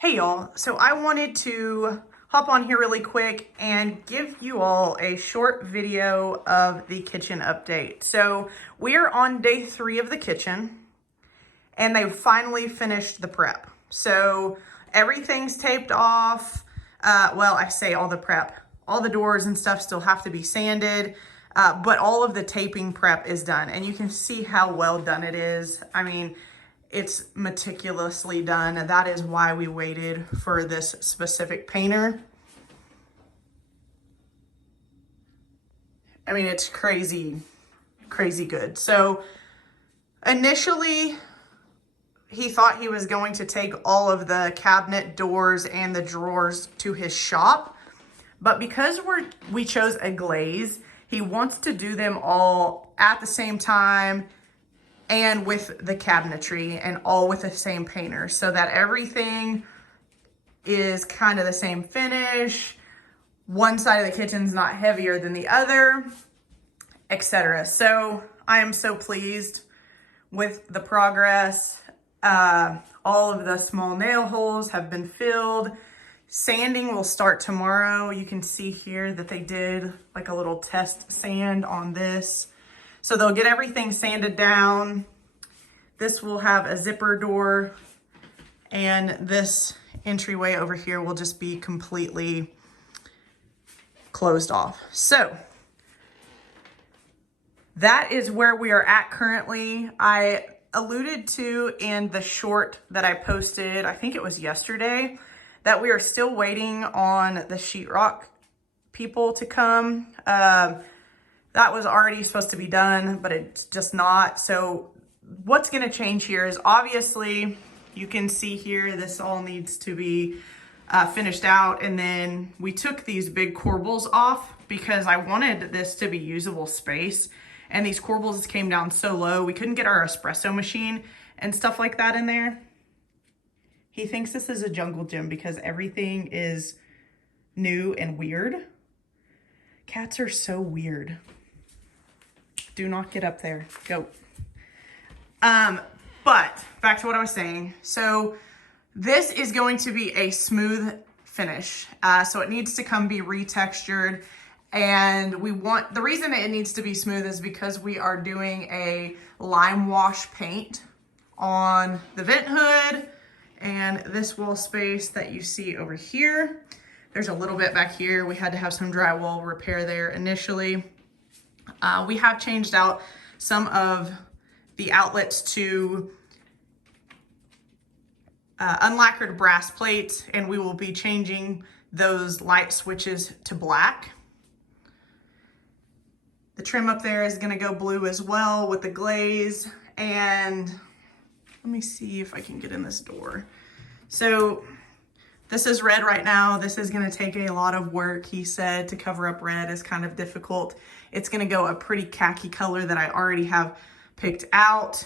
Hey y'all, so I wanted to hop on here really quick and give you all a short video of the kitchen update. So we are on day 3 of the kitchen and they've finally finished the prep. So everything's taped off. Well, I say all the prep. All the doors and stuff still have to be sanded, but all of the taping prep is done and you can see how well done it is. I mean, it's meticulously done, and that is why we waited for this specific painter. I mean, it's crazy good. So initially, he thought he was going to take all of the cabinet doors and the drawers to his shop, but because we chose a glaze, he wants to do them all at the same time and with the cabinetry and all with the same painter so that everything is kind of the same finish. One side of the kitchen's not heavier than the other, etc. So I am so pleased with the progress. All of the small nail holes have been filled. Sanding will start tomorrow. You can see here that they did like a little test sand on this. So they'll get everything sanded down. This will have a zipper door and this entryway over here will just be completely closed off. So that is where we are at currently. I alluded to in the short that I posted, I think it was yesterday, that we are still waiting on the sheetrock people to come. That was already supposed to be done, but it's just not. So what's going to change here is obviously you can see here, this all needs to be finished out. And then we took these big corbels off because I wanted this to be usable space. And these corbels came down so low, we couldn't get our espresso machine and stuff like that in there. He thinks this is a jungle gym because everything is new and weird. Cats are so weird. Do not get up there. Go. But back to what I was saying. So this is going to be a smooth finish. So it needs to come be retextured. And the reason it needs to be smooth is because we are doing a lime wash paint on the vent hood and this wall space that you see over here. There's a little bit back here. We had to have some drywall repair there initially. We have changed out some of the outlets to unlacquered brass plates, and we will be changing those light switches to black. The trim up there is gonna go blue as well with the glaze. And let me see if I can get in this door. So this is red right now. This is gonna take a lot of work. He said to cover up red is kind of difficult. It's gonna go a pretty khaki color that I already have picked out.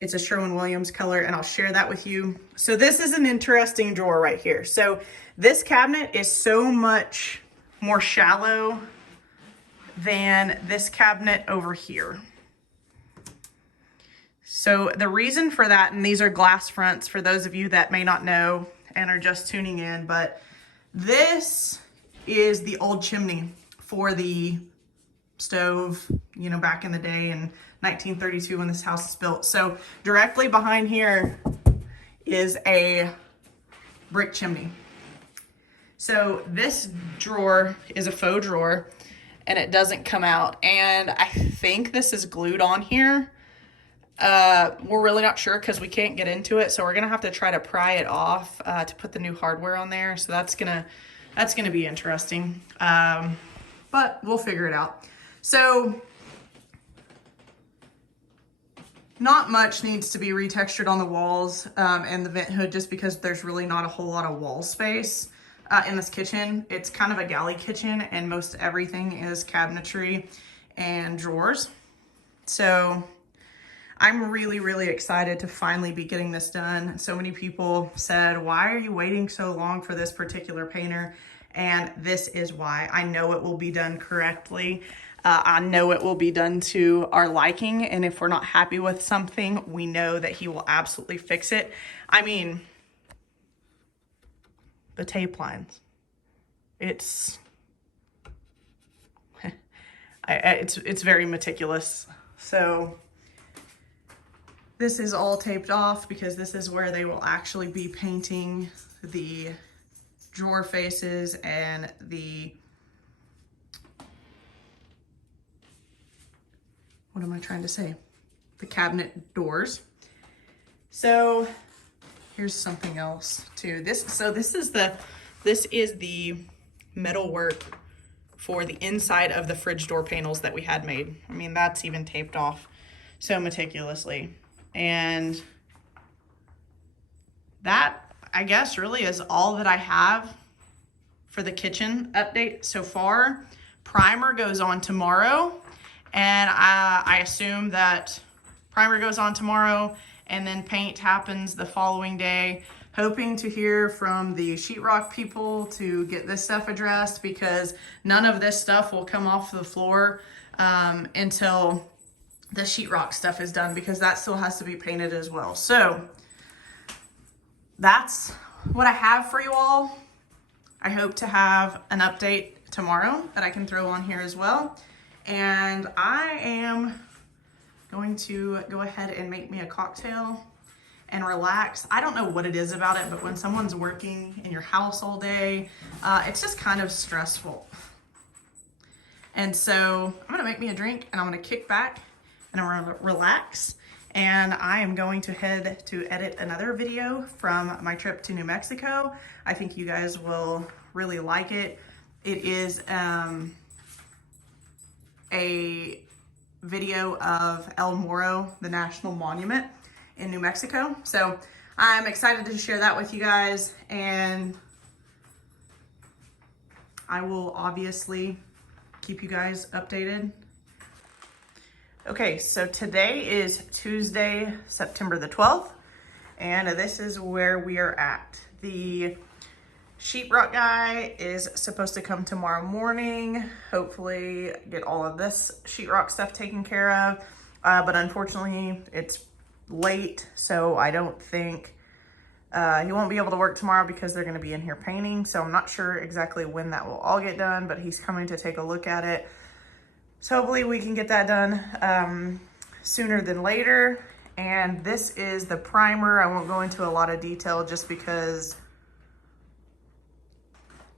It's a Sherwin-Williams color and I'll share that with you. So this is an interesting drawer right here. So this cabinet is so much more shallow than this cabinet over here. So the reason for that, and these are glass fronts for those of you that may not know and are just tuning in, but this is the old chimney for the stove, you know, back in the day in 1932 when this house is built. So directly behind here is a brick chimney. So this drawer is a faux drawer and it doesn't come out. And I think this is glued on here. We're really not sure because we can't get into it. So we're gonna have to try to pry it off to put the new hardware on there. So that's gonna be interesting. But we'll figure it out. So not much needs to be retextured on the walls and the vent hood just because there's really not a whole lot of wall space in this kitchen. It's kind of a galley kitchen and most everything is cabinetry and drawers. So I'm really excited to finally be getting this done. So many people said, why are you waiting so long for this particular painter? And this is why. I know it will be done correctly. I know it will be done to our liking, and if we're not happy with something, we know that he will absolutely fix it. I mean, the tape lines. It's it's very meticulous. So this is all taped off because this is where they will actually be painting the drawer faces and the, what am I trying to say? The cabinet doors. So here's something else too. This is the metal work for the inside of the fridge door panels that we had made. I mean, that's even taped off so meticulously. And that, I guess, really is all that I have for the kitchen update so far. Primer goes on tomorrow, and I assume that primer goes on tomorrow and then paint happens the following day. Hoping to hear from the sheetrock people to get this stuff addressed, because none of this stuff will come off the floor until the sheetrock stuff is done, because that still has to be painted as well. So that's what I have for you all. I hope to have an update tomorrow that I can throw on here as well. And I am going to go ahead and make me a cocktail and relax. I don't know what it is about it, but when someone's working in your house all day, it's just kind of stressful. And so I'm gonna make me a drink, and I'm gonna kick back and I'm gonna relax. And I am going to head to edit another video from my trip to New Mexico. I think you guys will really like it. It is a video of El Morro, the national monument in New Mexico. So I'm excited to share that with you guys, and I will obviously keep you guys updated. Okay, so today is Tuesday, September the 12th, and this is where we are at. The sheetrock guy is supposed to come tomorrow morning, hopefully get all of this sheetrock stuff taken care of, but unfortunately it's late, so I don't think he won't be able to work tomorrow because they're going to be in here painting. So I'm not sure exactly when that will all get done, but he's coming to take a look at it. So hopefully we can get that done sooner than later. And this is the primer. I won't go into a lot of detail just because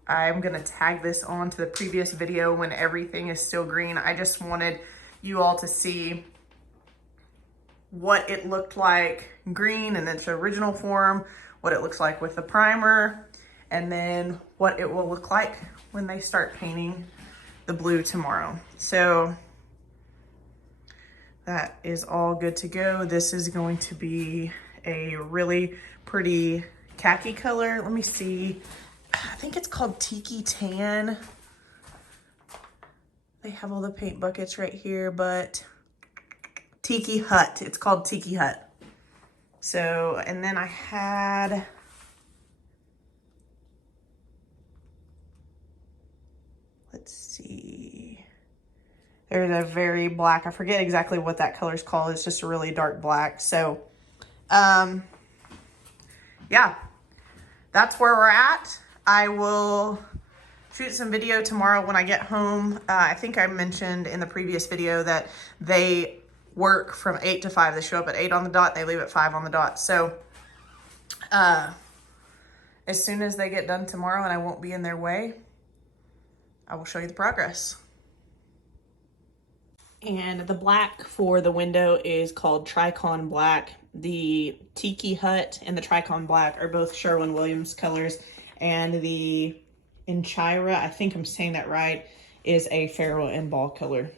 I'm going to tag this on to the previous video when everything is still green. I just wanted you all to see what it looked like green in its original form, what it looks like with the primer, and then what it will look like when they start painting the blue tomorrow. So that is all good to go. This is going to be a really pretty khaki color. Let me see. I think it's called Tiki Tan. They have all the paint buckets right here, but Tiki Hut. It's called Tiki Hut. So, and then I had, let's see, there's a very black, I forget exactly what that color is called. It's just a really dark black. So, yeah, that's where we're at. I will shoot some video tomorrow when I get home. I think I mentioned in the previous video that they work from 8 to 5. They show up at 8 on the dot, they leave at 5 on the dot. So as soon as they get done tomorrow and I won't be in their way, I will show you the progress. And the black for the window is called Tricon Black. The Tiki Hut and the Tricon Black are both Sherwin-Williams colors, and the Enchira, I think I'm saying that right, is a Faro and Ball color.